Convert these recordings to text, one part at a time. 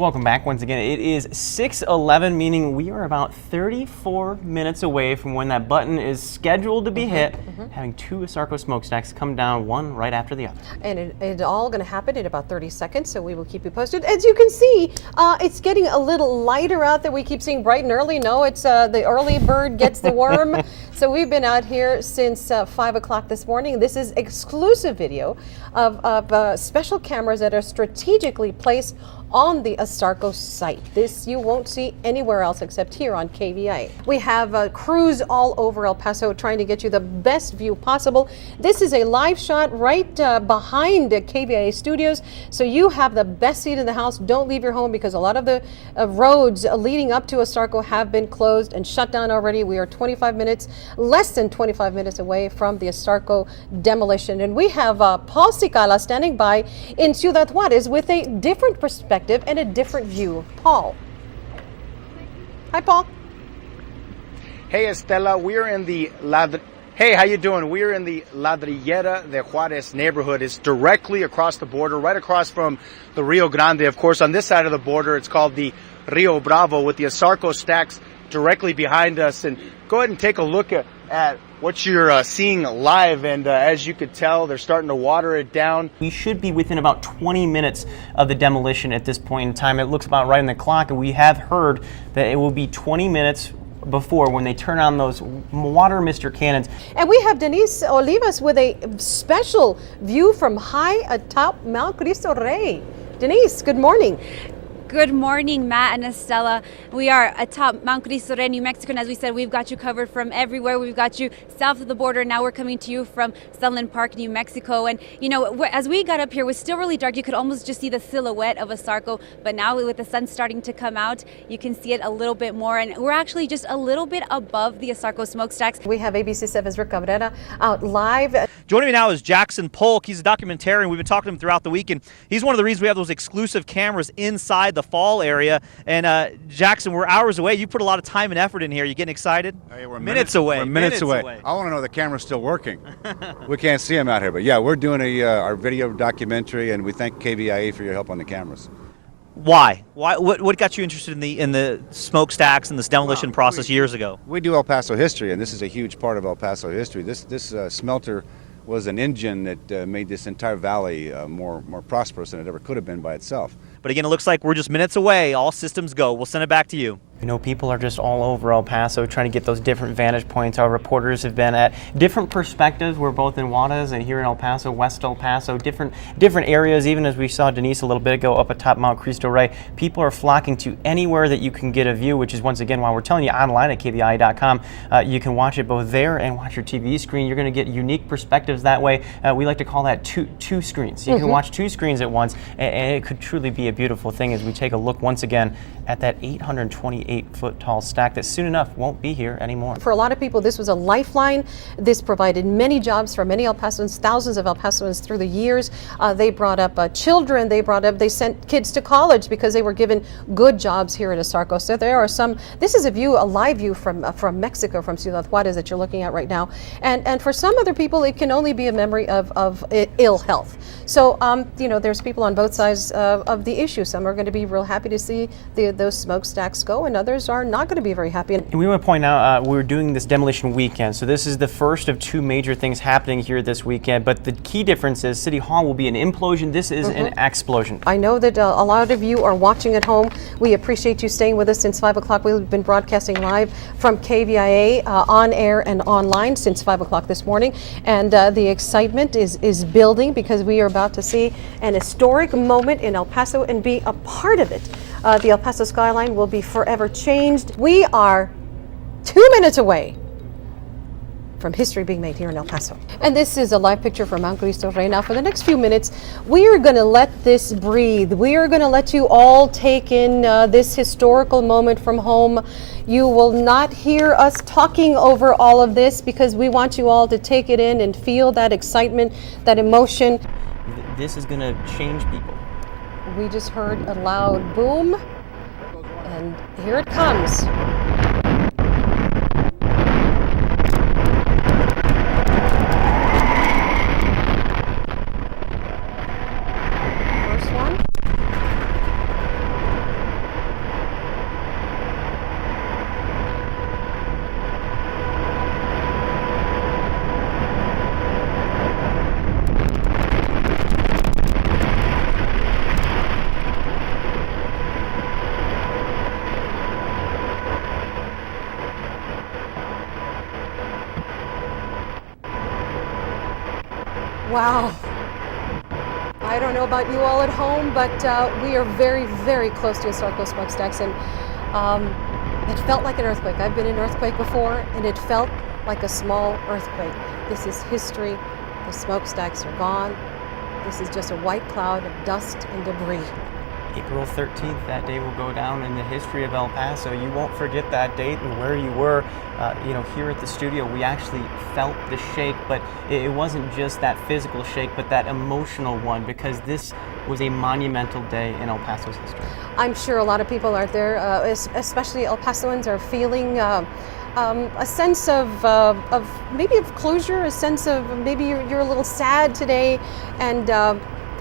Welcome back once again. It is 6:11, meaning we are about 34 minutes away from when that button is scheduled to be hit, having two Asarco smokestacks come down, one right after the other. And it's all going to happen in about 30 seconds, so we will keep you posted. As you can see, it's getting a little lighter out there. We keep seeing bright and early. No, it's the early bird gets the worm. So we've been out here since 5 o'clock this morning. This is exclusive video of special cameras that are strategically placed on the Asarco site. This you won't see anywhere else except here on KVIA. We have crews all over El Paso trying to get you the best view possible. This is a live shot right behind the KVIA studios, so you have the best seat in the house. Don't leave your home because a lot of the roads leading up to Asarco have been closed and shut down already. We are less than 25 minutes away from the Asarco demolition. And we have Paul Cicala standing by in Ciudad Juarez with a different perspective and a different view. Paul. Hi, Paul. Hey, Estela. We're in the Hey, how you doing? We're in the Ladrillera de Juarez neighborhood. It's directly across the border, right across from the Rio Grande. Of course, on this side of the border, it's called the Rio Bravo, with the Asarco stacks directly behind us. And go ahead and take a look at what you're seeing live, and as you could tell, they're starting to water it down. We should be within about 20 minutes of the demolition at this point in time. It looks about right on the clock, and we have heard that it will be 20 minutes before when they turn on those water mister cannons. And we have Denise Olivas with a special view from high atop Mount Cristo Rey. Denise, good morning. Good morning, Matt and Estela. We are atop Mount Cristo Rey, New Mexico, and as we said, we've got you covered from everywhere. We've got you south of the border. Now we're coming to you from Sunland Park, New Mexico. And, you know, as we got up here, it was still really dark. You could almost just see the silhouette of Asarco, but now with the sun starting to come out, you can see it a little bit more. And we're actually just a little bit above the Asarco smokestacks. We have ABC7's Rick Cabrera out live. Joining me now is Jackson Polk. He's a documentarian. We've been talking to him throughout the week, and he's one of the reasons we have those exclusive cameras inside the fall area. And Jackson, we're hours away. You put a lot of time and effort in here. You getting excited? Hey, we're minutes away. We're minutes away. I want to know the camera's still working. We can't see them out here, but yeah, we're doing our video documentary, and we thank KVIA for your help on the cameras. Why? What got you interested in the smokestacks and this demolition process years ago? We do El Paso history, and this is a huge part of El Paso history. This smelter was an engine that made this entire valley more prosperous than it ever could have been by itself. But again, it looks like we're just minutes away. All systems go. We'll send it back to you. You know, people are just all over El Paso trying to get those different vantage points. Our reporters have been at different perspectives. We're both in Juarez and here in El Paso, West El Paso, different areas. Even as we saw Denise a little bit ago up atop Mount Cristo Rey, people are flocking to anywhere that you can get a view, which is once again why we're telling you online at KVIA.com. You can watch it both there and watch your TV screen. You're going to get unique perspectives that way. We like to call that two screens. You can watch two screens at once, and it could truly be a beautiful thing as we take a look once again at that 828-foot tall stack that soon enough won't be here anymore. For a lot of people, this was a lifeline. This provided many jobs for many El Pasoans, thousands of El Pasoans through the years. They brought up children. They sent kids to college because they were given good jobs here at Asarco. So there are some. This is a live view from Mexico, from Ciudad Juarez that you're looking at right now. And for some other people, it can only be a memory of ill health. So you know, there's people on both sides of the issue. Some are going to be real happy to see those smokestacks go, and others are not going to be very happy. And we want to point out we're doing this demolition weekend, so this is the first of two major things happening here this weekend. But the key difference is City Hall will be an implosion. This is an explosion. I know that a lot of you are watching at home. We appreciate you staying with us since 5 o'clock. We've been broadcasting live from KVIA on air and online since 5 o'clock this morning, and the excitement is building because we are about to see an historic moment in El Paso and be a part of it. The El Paso skyline will be forever changed. We are 2 minutes away from history being made here in El Paso. And this is a live picture from Mount Cristo Rey. Now, for the next few minutes, we are going to let this breathe. We are going to let you all take in this historical moment from home. You will not hear us talking over all of this because we want you all to take it in and feel that excitement, that emotion. This is going to change people. We just heard a loud boom, and here it comes. First one. Wow. I don't know about you all at home, but we are very, very close to Asarco smokestacks, and it felt like an earthquake. I've been in an earthquake before, and it felt like a small earthquake. This is history. The smokestacks are gone. This is just a white cloud of dust and debris. April 13th, that day will go down in the history of El Paso. You won't forget that date and where you were. Here at the studio, we actually felt the shake, but it wasn't just that physical shake, but that emotional one, because this was a monumental day in El Paso's history. I'm sure a lot of people out there, especially El Pasoans, are feeling a sense of maybe of closure, a sense of maybe you're a little sad today, and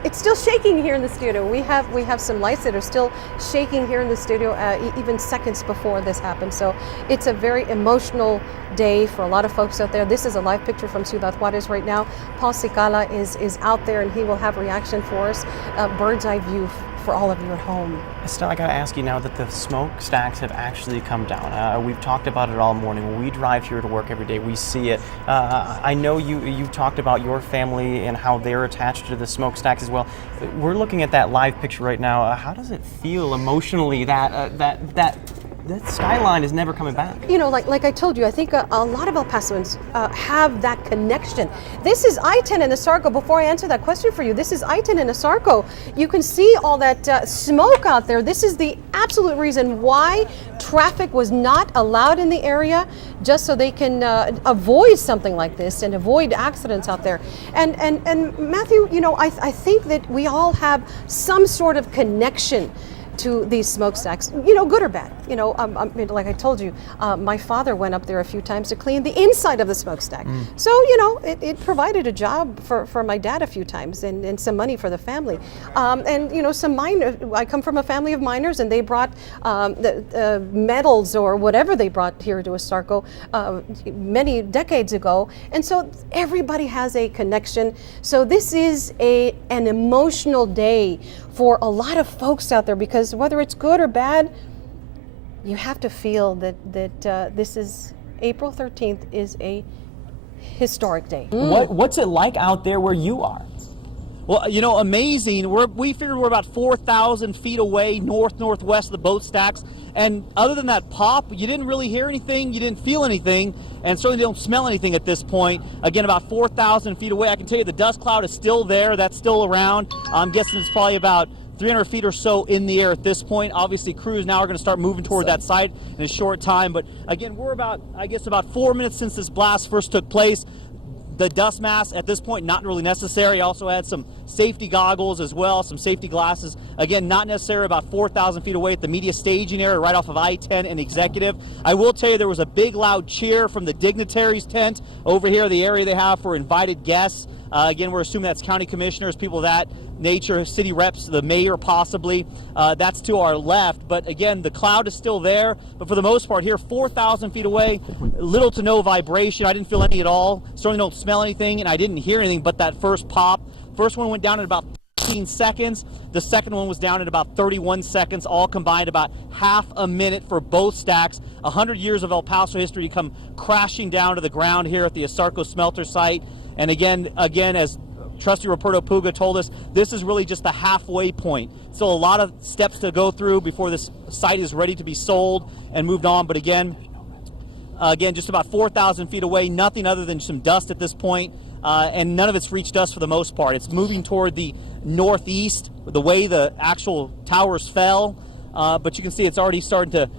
it's still shaking here in the studio. We have some lights that are still shaking here in the studio, even seconds before this happened. So it's a very emotional day for a lot of folks out there. This is a live picture from Ciudad Juarez right now. Paul Cicala is out there, and he will have reaction for us, bird's eye view for all of you at home. Estelle, I got to ask you now that the smokestacks have actually come down. We've talked about it all morning. When we drive here to work every day, we see it. I know you talked about your family and how they're attached to the smokestacks as well. We're looking at that live picture right now. How does it feel emotionally that skyline is never coming back? You know, like I told you, I think a lot of El Pasoans have that connection. This is I-10 in Asarco. Before I answer that question for you, this is I-10 in Asarco. You can see all that smoke out there. This is the absolute reason why traffic was not allowed in the area, just so they can avoid something like this and avoid accidents out there. And Matthew, you know, I think that we all have some sort of connection to these smokestacks, you know, good or bad. You know, like I told you, my father went up there a few times to clean the inside of the smokestack. So, you know, it provided a job for my dad a few times, and some money for the family. And, you know, some miners, I come from a family of miners, and they brought the metals or whatever they brought here to Asarco many decades ago. And so everybody has a connection. So this is an emotional day for a lot of folks out there, because whether it's good or bad, you have to feel that this is April 13th is a historic day. What's it like out there where you are? Well, you know, amazing. We figured we're about 4,000 feet away, northwest of the boat stacks. And other than that pop, you didn't really hear anything, you didn't feel anything, and certainly don't smell anything at this point. Again, about 4,000 feet away. I can tell you the dust cloud is still there. That's still around. I'm guessing it's probably about 300 feet or so in the air at this point. Obviously, crews now are going to start moving toward that site in a short time. But again, we're about 4 minutes since this blast first took place. The dust mask at this point not really necessary. Also had some safety goggles as well, some safety glasses. Again, not necessary. About 4,000 feet away at the media staging area right off of I-10 and Executive. I will tell you there was a big loud cheer from the dignitaries tent over here, the area they have for invited guests. Again, we're assuming that's county commissioners, people of that nature, city reps, the mayor possibly. That's to our left. But again, the cloud is still there. But for the most part here, 4,000 feet away, little to no vibration. I didn't feel any at all. Certainly don't smell anything, and I didn't hear anything but that first pop. First one went down in about 15 seconds. The second one was down in about 31 seconds, all combined about half a minute for both stacks. 100 years of El Paso history to come crashing down to the ground here at the Asarco smelter site. And again, as Trustee Roberto Puga told us, this is really just the halfway point. Still a lot of steps to go through before this site is ready to be sold and moved on. But again, just about 4,000 feet away, nothing other than some dust at this point, and none of it's reached us for the most part. It's moving toward the northeast, the way the actual towers fell, but you can see it's already starting to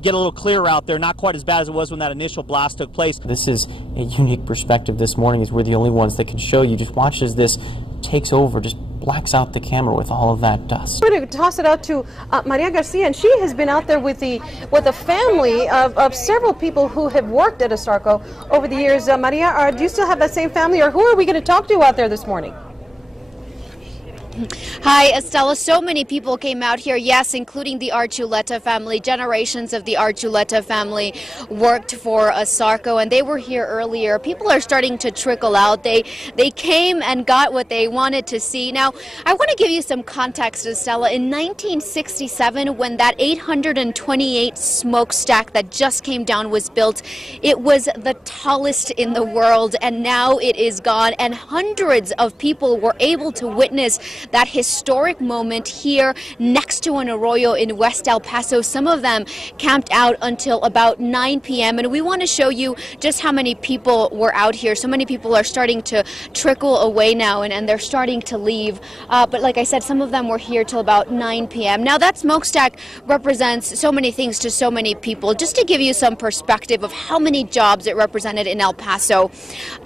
get a little clearer out there, not quite as bad as it was when that initial blast took place. This is a unique perspective this morning, as we're the only ones that can show you. Just watch as this takes over, just blacks out the camera with all of that dust. We're going to toss it out to Maria Garcia, and she has been out there with a family of several people who have worked at Asarco over the years. Maria, do you still have that same family, or who are we going to talk to out there this morning? Hi, Estella. So many people came out here, yes, including the Archuleta family. Generations of the Archuleta family worked for ASARCO, and they were here earlier. People are starting to trickle out. They came and got what they wanted to see. Now, I want to give you some context, Estella. In 1967, when that 828 smokestack that just came down was built, it was the tallest in the world, and now it is gone, and hundreds of people were able to witness that historic moment here next to an arroyo in West El Paso. Some of them camped out until about 9 p.m. and we want to show you just how many people were out here. So many people are starting to trickle away now, and they're starting to leave. But like I said, some of them were here till about 9 p.m. Now that smokestack represents so many things to so many people. Just to give you some perspective of how many jobs it represented in El Paso.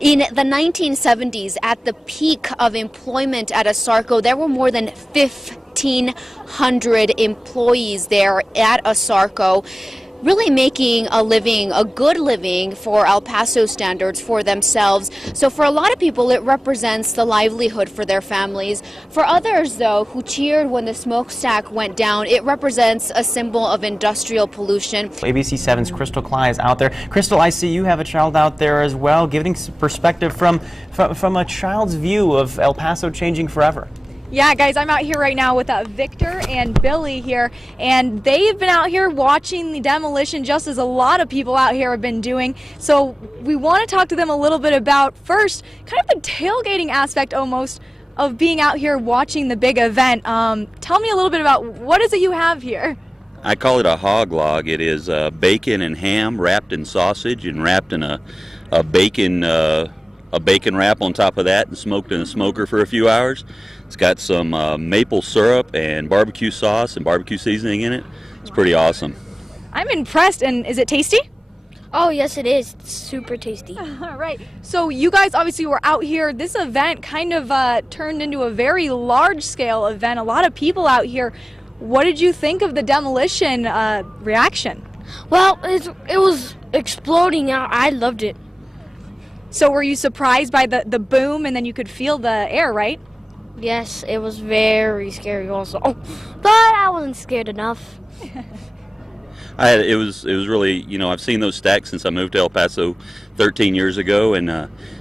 In the 1970s, at the peak of employment at ASARCO, there were more than 1,500 employees there at ASARCO, really making a living, a good living for El Paso standards for themselves. So for a lot of people, it represents the livelihood for their families. For others, though, who cheered when the smokestack went down, it represents a symbol of industrial pollution. ABC 7's Crystal Cly is out there. Crystal, I see you have a child out there as well, giving some perspective from a child's view of El Paso changing forever. Yeah, guys, I'm out here right now with Victor and Billy here, and they've been out here watching the demolition just as a lot of people out here have been doing. So we want to talk to them a little bit about, first, kind of the tailgating aspect almost of being out here watching the big event. Tell me a little bit about what is it you have here? I call it a hog log. It is bacon and ham wrapped in sausage and wrapped in a bacon wrap on top of that and smoked in a smoker for a few hours. It's got some maple syrup and barbecue sauce and barbecue seasoning in it. It's pretty awesome. I'm impressed. And is it tasty? Oh, yes, it is. It's super tasty. All right. So you guys obviously were out here. This event kind of turned into a very large-scale event. A lot of people out here. What did you think of the demolition reaction? Well, it was exploding out. I loved it. So were you surprised by the boom, and then you could feel the air, right? Yes, it was very scary also. But I wasn't scared enough. It was really, I've seen those stacks since I moved to El Paso 13 years ago, and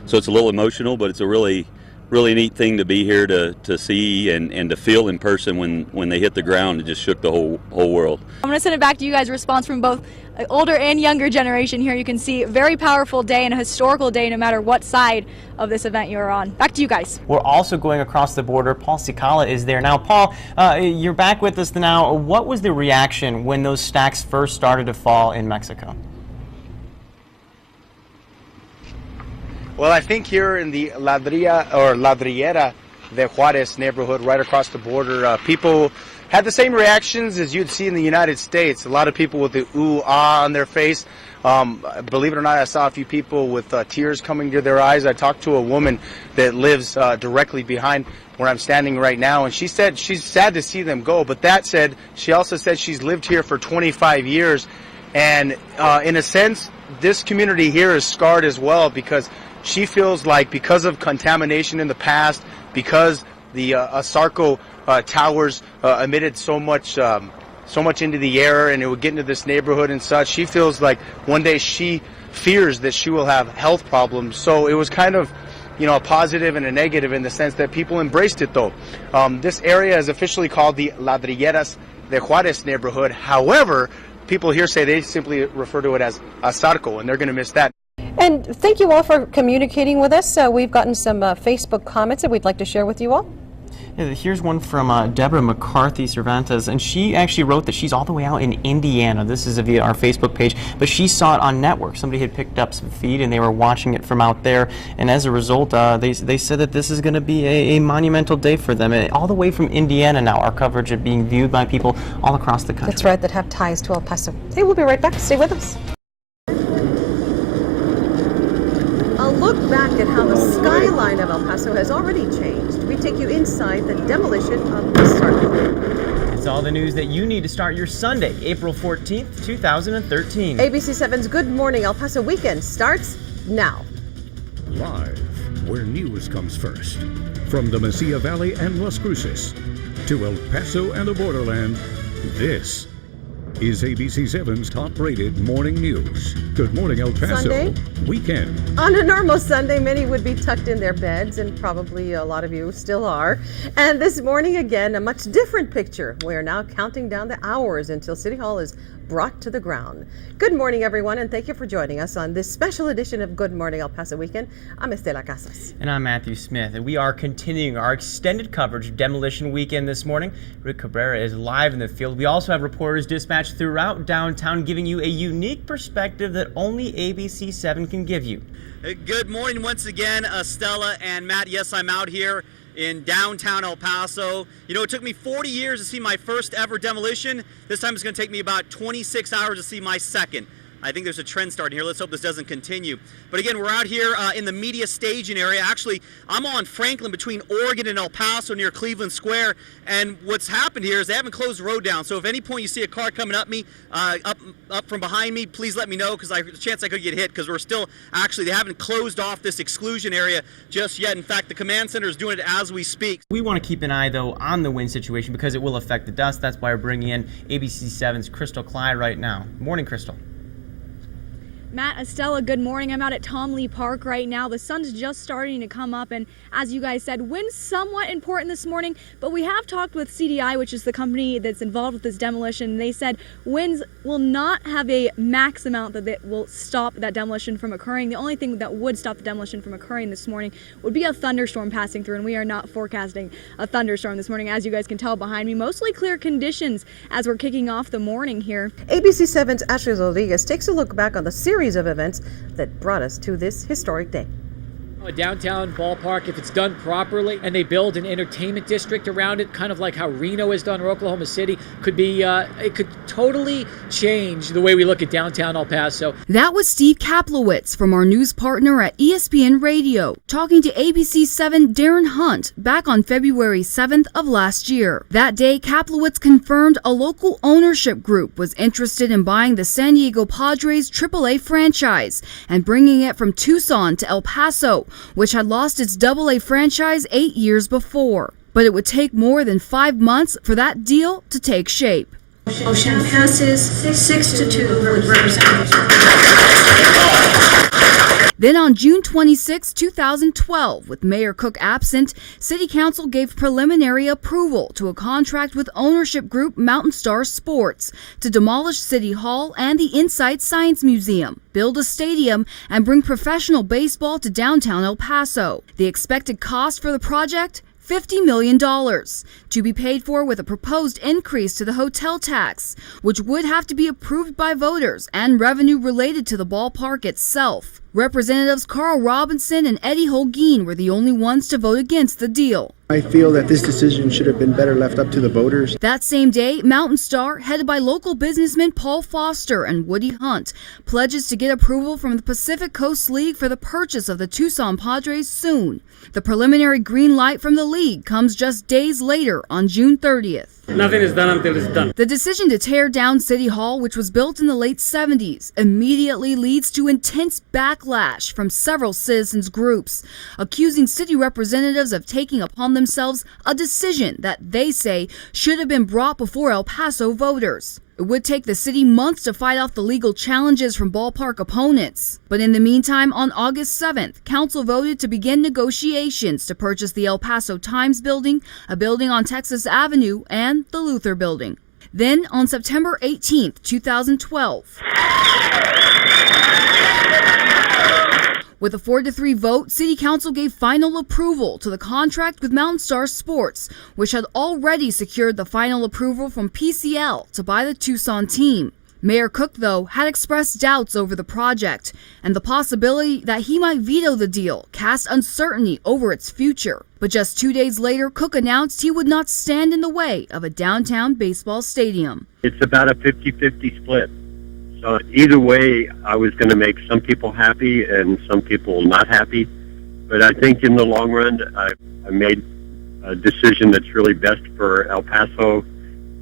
so it's a little emotional, but it's a really neat thing to be here to see and to feel in person when they hit the ground. It just shook the whole world. I'm going to send it back to you guys, a response from both older and younger generation here. You can see a very powerful day and a historical day no matter what side of this event you're on. Back to you guys. We're also going across the border. Paul Cicala is there now. Paul, you're back with us now. What was the reaction when those stacks first started to fall in Mexico? Well, I think here in the Ladrillera de Juarez neighborhood, right across the border, people had the same reactions as you'd see in the United States. A lot of people with the ooh, ah on their face. Believe it or not, I saw a few people with tears coming to their eyes. I talked to a woman that lives directly behind where I'm standing right now, and she said she's sad to see them go. But that said, she also said she's lived here for 25 years. And in a sense, this community here is scarred as well, because she feels like because of contamination in the past, because the ASARCO towers emitted so much into the air, and it would get into this neighborhood and such, she feels like one day she fears that she will have health problems. So it was kind of, a positive and a negative in the sense that people embraced it, though. This area is officially called the Ladrilleras de Juarez neighborhood. However, people here say they simply refer to it as ASARCO, and they're going to miss that. And thank you all for communicating with us. We've gotten some Facebook comments that we'd like to share with you all. Here's one from Deborah McCarthy Cervantes, and she actually wrote that she's all the way out in Indiana. This is via our Facebook page, but she saw it on network. Somebody had picked up some feed, and they were watching it from out there, and as a result, they said that this is going to be a monumental day for them. And all the way from Indiana now, our coverage is being viewed by people all across the country. That's right, that have ties to El Paso. Hey, we'll be right back. Stay with us. A look back at how the skyline of El Paso has already changed. We take you inside the demolition of ASARCO. It's all the news that you need to start your Sunday, April 14th, 2013. ABC 7's Good Morning El Paso Weekend starts now. Live, where news comes first. From the Mesilla Valley and Las Cruces to El Paso and the borderland, this is ABC7's top-rated morning news. Good morning, El Paso. Sunday? Weekend. On a normal Sunday, many would be tucked in their beds, and probably a lot of you still are. And this morning, again, a much different picture. We are now counting down the hours until City Hall is brought to the ground. Good morning, everyone, and thank you for joining us on this special edition of Good Morning El Paso Weekend. I'm Estela Casas. And I'm Matthew Smith, and we are continuing our extended coverage of Demolition Weekend this morning. Rick Cabrera is live in the field. We also have reporters dispatched throughout downtown giving you a unique perspective that only ABC7 can give you. Good morning once again, Estella and Matt. Yes, I'm out here in downtown El Paso. You know, it took me 40 years to see my first ever demolition. This time it's going to take me about 26 hours to see my second. I think there's a trend starting here. Let's hope this doesn't continue. But again, we're out here in the media staging area. Actually, I'm on Franklin between Oregon and El Paso near Cleveland Square. And what's happened here is they haven't closed the road down. So if any point you see a car coming up me, up from behind me, please let me know, because there's a chance I could get hit, because we're still, actually, they haven't closed off this exclusion area just yet. In fact, the command center is doing it as we speak. We want to keep an eye, though, on the wind situation because it will affect the dust. That's why we're bringing in ABC7's Crystal Clyde right now. Morning, Crystal. Matt, Estella, good morning. I'm out at Tom Lee Park right now. The sun's just starting to come up, and as you guys said, wind's somewhat important this morning, but we have talked with CDI, which is the company that's involved with this demolition, and they said winds will not have a max amount that will stop that demolition from occurring. The only thing that would stop the demolition from occurring this morning would be a thunderstorm passing through, and we are not forecasting a thunderstorm this morning. As you guys can tell behind me, mostly clear conditions as we're kicking off the morning here. ABC7's Ashley Rodriguez takes a look back on the series of events that brought us to this historic day. A downtown ballpark, if it's done properly and they build an entertainment district around it, kind of like how Reno has done or Oklahoma City, could be it could totally change the way we look at downtown El Paso. That was Steve Kaplowitz from our news partner at ESPN Radio, talking to ABC7 Darren Hunt back on February 7th of last year. That day, Kaplowitz confirmed a local ownership group was interested in buying the San Diego Padres AAA franchise and bringing it from Tucson to El Paso, which had lost its AA franchise 8 years before. But it would take more than 5 months for that deal to take shape. Motion passes 6-2 with representatives. Then on June 26, 2012, with Mayor Cook absent, City Council gave preliminary approval to a contract with ownership group Mountain Star Sports to demolish City Hall and the Insight Science Museum, build a stadium, and bring professional baseball to downtown El Paso. The expected cost for the project? $50 million, to be paid for with a proposed increase to the hotel tax, which would have to be approved by voters, and revenue related to the ballpark itself. Representatives Carl Robinson and Eddie Holguin were the only ones to vote against the deal. I feel that this decision should have been better left up to the voters. That same day, Mountain Star, headed by local businessmen Paul Foster and Woody Hunt, pledges to get approval from the Pacific Coast League for the purchase of the Tucson Padres soon. The preliminary green light from the league comes just days later on June 30th. Nothing is done until it's done. The decision to tear down City Hall, which was built in the late 70s, immediately leads to intense backlash from several citizens groups, accusing city representatives of taking upon themselves a decision that they say should have been brought before El Paso voters. It would take the city months to fight off the legal challenges from ballpark opponents. But in the meantime, on August 7th, council voted to begin negotiations to purchase the El Paso Times building, a building on Texas Avenue, and the Luther building. Then, on September 18th, 2012, with a 4-3 vote, City Council gave final approval to the contract with Mountain Star Sports, which had already secured the final approval from PCL to buy the Tucson team. Mayor Cook, though, had expressed doubts over the project, and the possibility that he might veto the deal cast uncertainty over its future. But just 2 days later, Cook announced he would not stand in the way of a downtown baseball stadium. It's about a 50-50 split. So either way, I was going to make some people happy and some people not happy. But I think in the long run, I made a decision that's really best for El Paso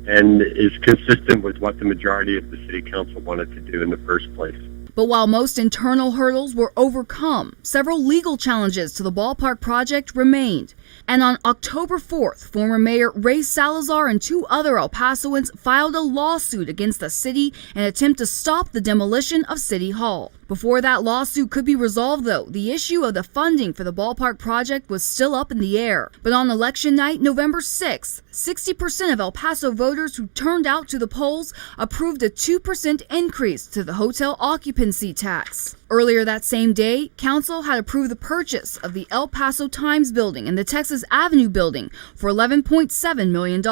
and is consistent with what the majority of the city council wanted to do in the first place. But while most internal hurdles were overcome, several legal challenges to the ballpark project remained. And on October 4th, former Mayor Ray Salazar and 2 other El Pasoans filed a lawsuit against the city in an attempt to stop the demolition of City Hall. Before that lawsuit could be resolved, though, the issue of the funding for the ballpark project was still up in the air. But on election night, November 6th, 60% of El Paso voters who turned out to the polls approved a 2% increase to the hotel occupancy tax. Earlier that same day, Council had approved the purchase of the El Paso Times building and the Texas Avenue building for $11.7 million.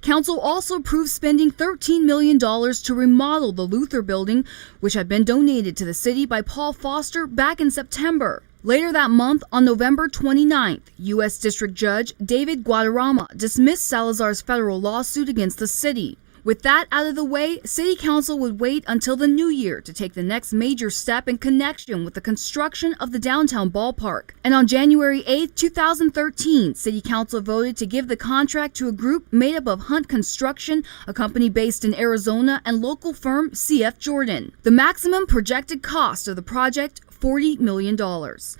Council also approved spending $13 million to remodel the Luther building, which had been donated to the city by Paul Foster back in September. Later that month, on November 29th, U.S. District Judge David Guadarrama dismissed Salazar's federal lawsuit against the city. With that out of the way, City Council would wait until the new year to take the next major step in connection with the construction of the downtown ballpark. And on January 8, 2013, City Council voted to give the contract to a group made up of Hunt Construction, a company based in Arizona, and local firm CF Jordan. The maximum projected cost of the project, $40 million.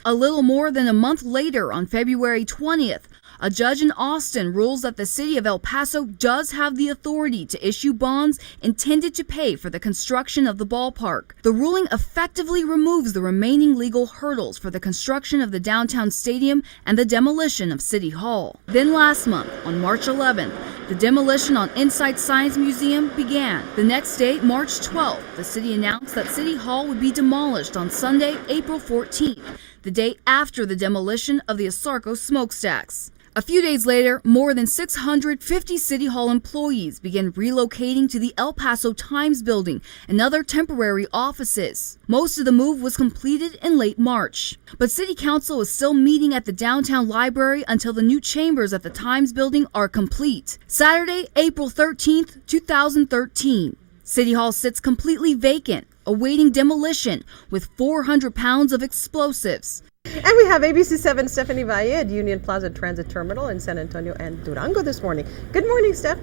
A little more than a month later, on February 20th, a judge in Austin rules that the city of El Paso does have the authority to issue bonds intended to pay for the construction of the ballpark. The ruling effectively removes the remaining legal hurdles for the construction of the downtown stadium and the demolition of City Hall. Then last month, on March 11th, the demolition on Insight Science Museum began. The next day, March 12th, the city announced that City Hall would be demolished on Sunday, April 14th, the day after the demolition of the Asarco smokestacks. A few days later, more than 650 City Hall employees began relocating to the El Paso Times building and other temporary offices. Most of the move was completed in late March. But City Council is still meeting at the downtown library until the new chambers at the Times building are complete. Saturday, April 13th, 2013. City Hall sits completely vacant, awaiting demolition with 400 pounds of explosives. And we have ABC7 Stephanie Valle at Union Plaza Transit Terminal in San Antonio and Durango this morning. Good morning, Steph.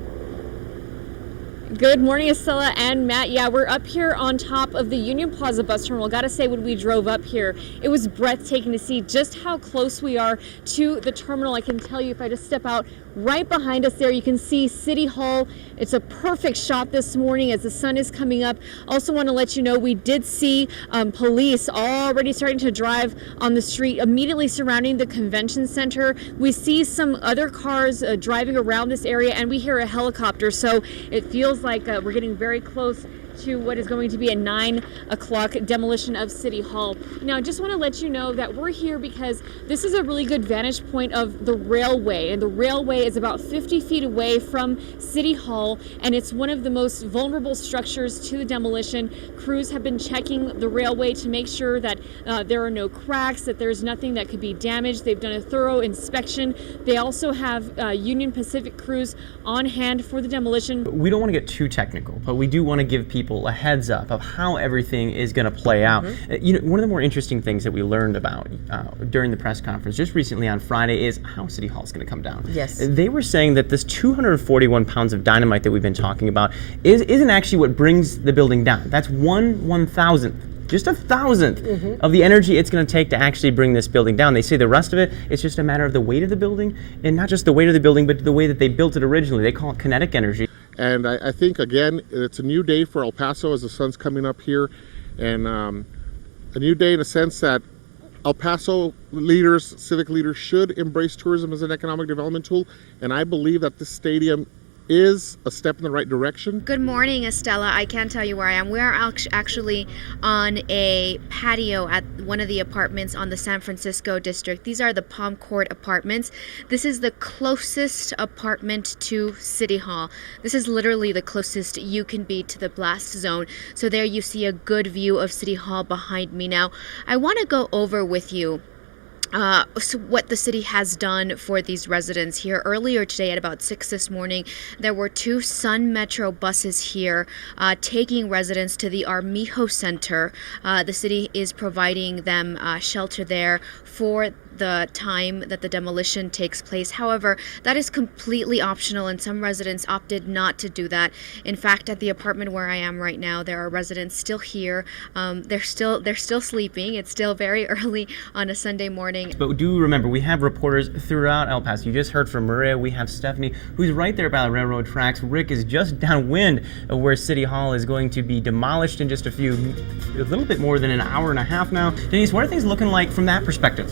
Good morning, Estella and Matt. Yeah, we're up here on top of the Union Plaza bus terminal. Gotta say, when we drove up here, it was breathtaking to see just how close we are to the terminal. I can tell you, if I just step out right behind us there, you can see City Hall. It's a perfect shot this morning as the sun is coming up. Also want to let you know we did see police already starting to drive on the street immediately surrounding the convention center. We see some other cars driving around this area, and we hear a helicopter, so it feels like we're getting very close to what is going to be a 9 o'clock demolition of City Hall. Now, I just want to let you know that we're here because this is a really good vantage point of the railway, and the railway is about 50 feet away from City Hall, and it's one of the most vulnerable structures to the demolition. Crews have been checking the railway to make sure that there are no cracks, that there's nothing that could be damaged. They've done a thorough inspection. They also have Union Pacific crews on hand for the demolition. We don't want to get too technical, but we do want to give people a heads up of how everything is going to play out. You know, one of the more interesting things that we learned about during the press conference just recently on Friday is how City Hall is going to come down. Yes. They were saying that this 241 pounds of dynamite that we've been talking about isn't actually what brings the building down. That's 1/1000th. Just 1,000th of the energy it's going to take to actually bring this building down. They say the rest of it, it's just a matter of the weight of the building, and not just the weight of the building, but the way that they built it originally. They call it kinetic energy. And I think, again, it's a new day for El Paso as the sun's coming up here, and a new day in a sense that El Paso leaders, civic leaders, should embrace tourism as an economic development tool, and I believe that this stadium is a step in the right direction. Good morning, Estella. I can't tell you where I am. We are actually on a patio at one of the apartments on the San Francisco district. These are the Palm Court apartments. This is the closest apartment to City Hall. This is literally the closest you can be to the blast zone. So there you see a good view of City Hall behind me. Now, I want to go over with you so what the city has done for these residents here. Earlier today at about 6 this morning, there were 2 Sun Metro buses here taking residents to the Armijo Center. The city is providing them shelter there for the time that the demolition takes place. However, that is completely optional, and some residents opted not to do that. In fact, at the apartment where I am right now, there are residents still here. They're still sleeping. It's still very early on a Sunday morning. But do remember, we have reporters throughout El Paso. You just heard from Maria. We have Stephanie, who's right there by the railroad tracks. Rick is just downwind of where City Hall is going to be demolished in just a little bit more than an hour and a half now. Denise, what are things looking like from that perspective?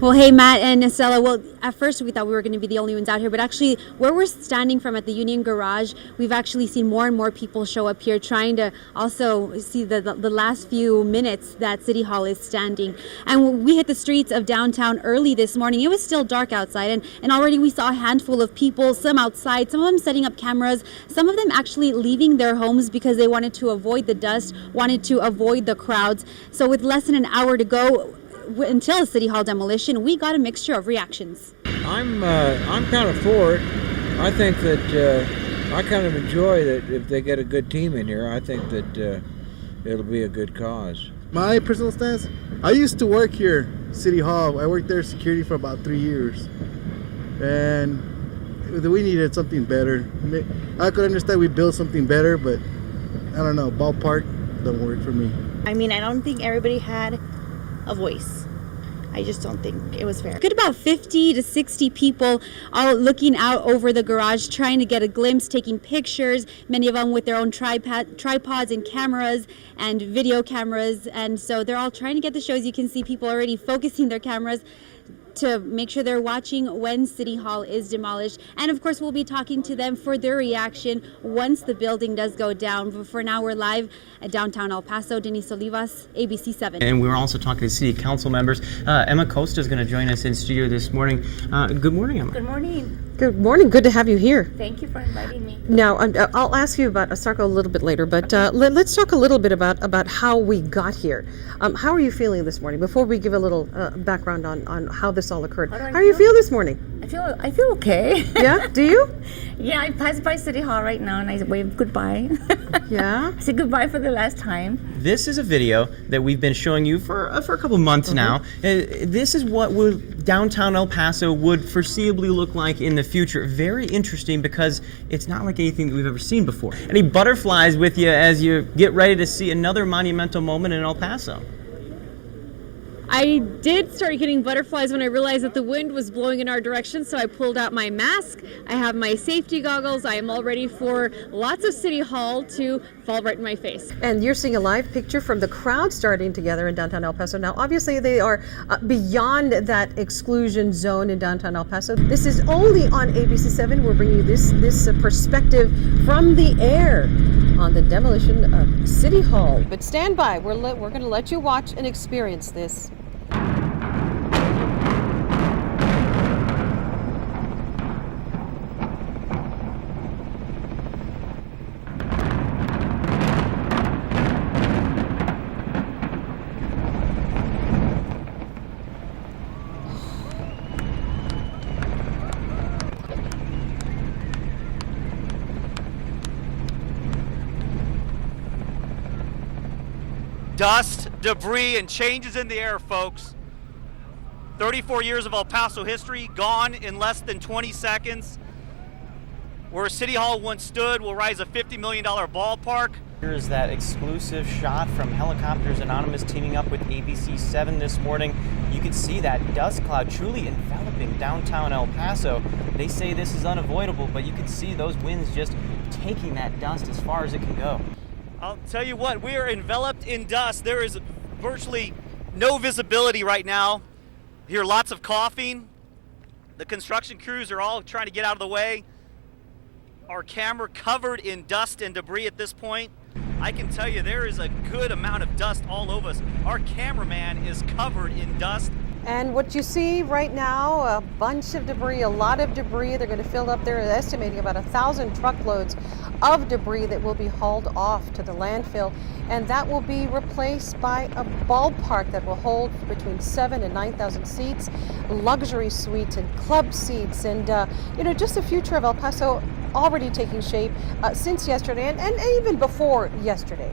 Well, hey, Matt and Estella. Well, at first we thought we were going to be the only ones out here, but actually where we're standing from at the Union Garage, we've actually seen more and more people show up here trying to also see the last few minutes that City Hall is standing. And when we hit the streets of downtown early this morning, it was still dark outside, and already we saw a handful of people, some outside, some of them setting up cameras, some of them actually leaving their homes because they wanted to avoid the dust, wanted to avoid the crowds. So with less than an hour to go until a City Hall demolition, we got a mixture of reactions. I'm kind of for it. I think that I kind of enjoy that if they get a good team in here. I think that it'll be a good cause. My personal stance, I used to work here, City Hall. I worked there security for about 3 years, and we needed something better. I could understand we built something better, but I don't know, ballpark don't work for me. I mean, I don't think everybody had a voice. I just don't think it was fair. Good about 50 to 60 people all looking out over the garage, trying to get a glimpse, taking pictures, many of them with their own tripods and cameras and video cameras. And so they're all trying to get the shows. You can see people already focusing their cameras to make sure they're watching when City Hall is demolished. And of course, we'll be talking to them for their reaction once the building does go down. But for now, we're live at downtown El Paso. Denise Olivas, ABC 7. And we were also talking to city council members. Emma Costa is going to join us in studio this morning. Good morning, Emma. Good morning. Good morning. Good to have you here. Thank you for inviting me. Now, I'll ask you about ASARCO a little bit later, but let's talk a little bit about how we got here. How are you feeling this morning? Before we give a little background on how this all occurred. How do you feel this morning? I feel okay. Yeah? Do you? Yeah, I passed by City Hall right now and I waved goodbye. Yeah? I said goodbye for the last time. This is a video that we've been showing you for a couple months now. This is what downtown El Paso would foreseeably look like in the future. Very interesting because it's not like anything that we've ever seen before. Any butterflies with you as you get ready to see another monumental moment in El Paso? I did start getting butterflies when I realized that the wind was blowing in our direction, so I pulled out my mask. I have my safety goggles. I am all ready for lots of City Hall to fall right in my face. And you're seeing a live picture from the crowd starting together in downtown El Paso. Now, obviously, they are beyond that exclusion zone in downtown El Paso. This is only on ABC 7. We're bringing you this perspective from the air on the demolition of City Hall. But stand by. We're going to let you watch and experience this. Dust, debris, and changes in the air, folks. 34 years of El Paso history gone in less than 20 seconds. Where City Hall once stood will rise a $50 million ballpark. Here's that exclusive shot from Helicopters Anonymous teaming up with ABC 7 this morning. You can see that dust cloud truly enveloping downtown El Paso. They say this is unavoidable, but you can see those winds just taking that dust as far as it can go. I'll tell you what, we are enveloped in dust. There is virtually no visibility right now. You hear lots of coughing. The construction crews are all trying to get out of the way. Our camera covered in dust and debris at this point. I can tell you there is a good amount of dust all over us. Our cameraman is covered in dust. And what you see right now, a bunch of debris, a lot of debris. They're going to fill up, they're estimating about 1,000 truckloads of debris that will be hauled off to the landfill. And that will be replaced by a ballpark that will hold between 7,000 and 9,000 seats, luxury suites and club seats, and just a future of El Paso already taking shape since yesterday and even before yesterday.